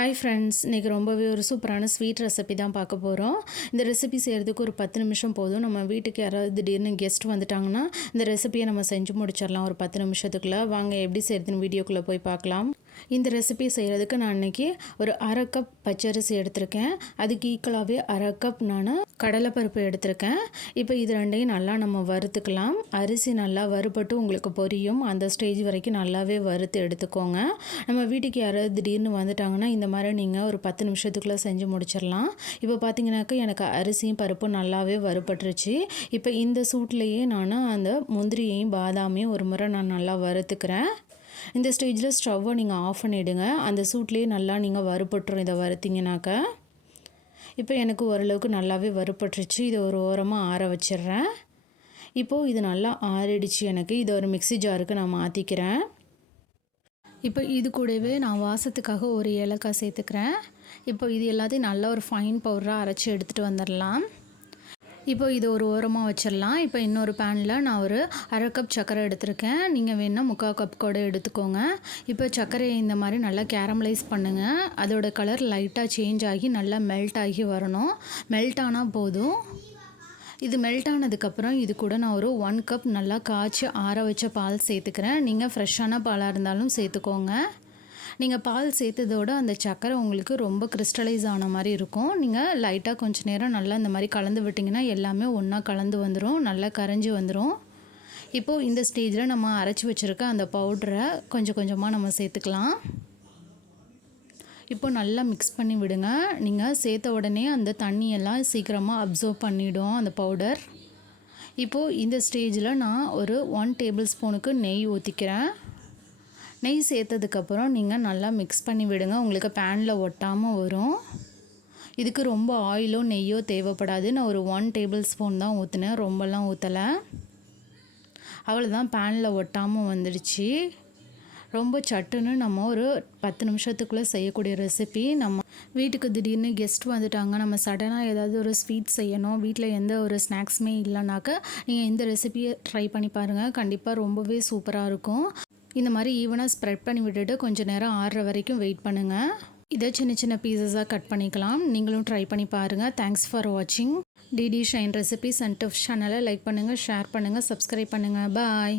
Hi friends, இன்றைக்கி ரொம்பவே ஒரு சூப்பரான ஸ்வீட் ரெசிபி தான் பார்க்க போகிறோம். இந்த ரெசிபி செய்கிறதுக்கு ஒரு 10 நிமிஷம் போதும். நம்ம வீட்டுக்கு யாராவது திடீர்னு கெஸ்ட் வந்துட்டாங்கன்னா இந்த ரெசிபியை நம்ம செஞ்சு முடிச்சிடலாம் ஒரு 10 நிமிஷத்துக்குள்ளே. வாங்க எப்படி செய்கிறதுன்னு வீடியோக்குள்ளே போய் பார்க்கலாம். இந்த ரெசிபி செய்கிறதுக்கு நான் இன்றைக்கி ஒரு அரை கப் பச்சரிசி எடுத்திருக்கேன். அதுக்கு ஈக்குவலாகவே அரை கப் நான் கடலைப்பருப்பு எடுத்திருக்கேன். இப்போ இது ரெண்டையும் நல்லா நம்ம வறுத்துக்கலாம். அரிசி நல்லா வறுபட்டு உங்களுக்கு பொரியும். அந்த ஸ்டேஜ் வரைக்கும் நல்லாவே வறுத்து எடுத்துக்கோங்க. நம்ம வீட்டுக்கு யாராவது திடீர்னு வந்துட்டாங்கன்னா இந்த மாதிரி நீங்கள் ஒரு 10 நிமிஷத்துக்குள்ளே செஞ்சு முடிச்சிடலாம். இப்போ பார்த்தீங்கன்னாக்கா எனக்கு அரிசியும் பருப்பும் நல்லாவே வறுபட்டுருச்சு. இப்போ இந்த சூட்லேயே நான் அந்த முந்திரியையும் பாதாமையும் ஒரு முறை நான் நல்லா வறுத்துக்கிறேன். இந்த ஸ்டேஜில் ஸ்டவ்வை நீங்கள் ஆஃப் பண்ணிவிடுங்க. அந்த சூட்லேயே நல்லா நீங்கள் வறுபட்டுரும் இதை வறுத்திங்கனாக்கா. இப்போ எனக்கு ஓரளவுக்கு நல்லாவே வறுபட்டுருச்சு. இதை ஒரு ஓரமாக ஆற வச்சிடுறேன். இப்போது இது நல்லா ஆறிடுச்சு. எனக்கு இதை ஒரு மிக்ஸி ஜாருக்கு நான் மாற்றிக்கிறேன். இப்போ இது கூடவே நான் வாசத்துக்காக ஒரு ஏலக்காய் சேர்த்துக்கிறேன். இப்போ இது எல்லாத்தையும் நல்லா ஒரு ஃபைன் பவுடராக அரைச்சி எடுத்துகிட்டு வந்துடலாம். இப்போ இது ஒரு ஓரமாக வச்சிடலாம். இப்போ இன்னொரு பேனில் நான் ஒரு அரை கப் சர்க்கரை எடுத்திருக்கேன். நீங்கள் வேணால் 3/4 கப் கூட எடுத்துக்கோங்க. இப்போ சர்க்கரையை இந்த மாதிரி நல்லா கேரமலைஸ் பண்ணுங்கள். அதோட கலர் லைட்டாக சேஞ்ச் ஆகி நல்லா மெல்ட் ஆகி வரணும். மெல்ட் ஆனால் போதும். இது மெல்ட் ஆனதுக்கப்புறம் இது கூட நான் ஒரு 1 கப் நல்லா காய்ச்சி ஆற வச்ச பால் சேர்த்துக்கிறேன். நீங்கள் ஃப்ரெஷ்ஷான பாலாக இருந்தாலும் சேர்த்துக்கோங்க. நீங்கள் பால் சேர்த்ததோடு அந்த சர்க்கரை உங்களுக்கு ரொம்ப கிறிஸ்டலைஸ் ஆன மாதிரி இருக்கும். நீங்கள் லைட்டாக கொஞ்சம் நேரம் நல்லா இந்த மாதிரி கலந்து விட்டிங்கன்னா எல்லாமே ஒன்றா கலந்து வந்துடும், நல்லா கரைஞ்சி வந்துடும். இப்போது இந்த ஸ்டேஜில் நம்ம அரைச்சி வச்சுருக்க அந்த பவுடரை கொஞ்சம் கொஞ்சமாக நம்ம சேர்த்துக்கலாம். இப்போ நல்லா மிக்ஸ் பண்ணி விடுங்க. நீங்கள் சேர்த்த உடனே அந்த தண்ணியெல்லாம் சீக்கிரமாக அப்சர்வ் பண்ணிவிடும் அந்த பவுடர். இப்போது இந்த ஸ்டேஜில் நான் ஒரு 1 டேபிள் ஸ்பூனுக்கு நெய் ஊற்றிக்கிறேன். நெய் சேர்த்ததுக்கப்புறம் நீங்கள் நல்லா மிக்ஸ் பண்ணி விடுங்க. உங்களுக்கு பேனில் ஒட்டாமல் வரும். இதுக்கு ரொம்ப ஆயிலோ நெய்யோ தேவைப்படாது. நான் ஒரு 1 டேபிள் ஸ்பூன் தான் ஊற்றினேன், ரொம்பலாம் ஊற்றலை. அவ்வளோதான், பேனில் ஒட்டாமல் வந்துடுச்சு. ரொம்ப சட்டுன்னு நம்ம ஒரு 10 நிமிஷத்துக்குள்ளே செய்யக்கூடிய ரெசிபி. நம்ம வீட்டுக்கு திடீர்னு கெஸ்ட் வந்துட்டாங்க, நம்ம சடனாக ஏதாவது ஒரு ஸ்வீட் செய்யணும், வீட்டில் எந்த ஒரு ஸ்நாக்ஸுமே இல்லைனாக்கா நீங்கள் இந்த ரெசிபியை ட்ரை பண்ணி பாருங்கள். கண்டிப்பாக ரொம்பவே சூப்பராக இருக்கும். இந்த மாதிரி ஈவனாக ஸ்ப்ரெட் பண்ணி விட்டுட்டு கொஞ்சம் நேரம் ஆறுற வரைக்கும் வெயிட் பண்ணுங்கள். இதை சின்ன சின்ன பீசஸாக கட் பண்ணிக்கலாம். நீங்களும் ட்ரை பண்ணி பாருங்கள். தேங்க்ஸ் ஃபார் வாட்சிங். DD shine recipes and tips சேனலை லைக் பண்ணுங்கள், ஷேர் பண்ணுங்கள், சப்ஸ்கிரைப் பண்ணுங்கள். பாய்.